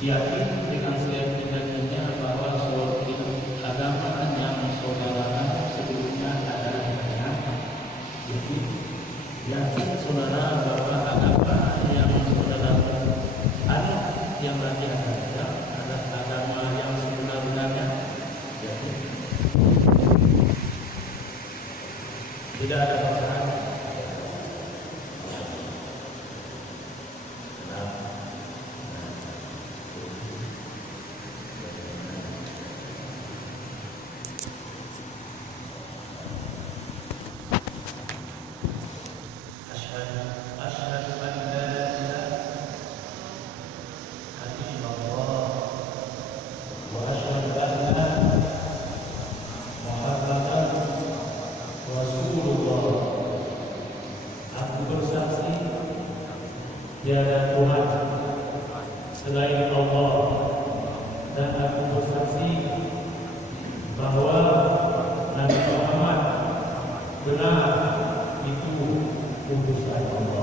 yakin dengan seyakin-yakinnya bahwa agama yang saudara sebelumnya adalah yang jadi yakin saudara bahwa agama yang saudara ada yang berarti ada agama yang sebenar-benarnya, jadi tidak ada perbedaan. Asyhadu an la ilaha illallah wa asyhadu anna Muhammadan Rasulullah. Aku bersaksi tiada Tuhan selain Allah, dan aku bersaksi bahwa Nabi Muhammad benar itu utusan Allah.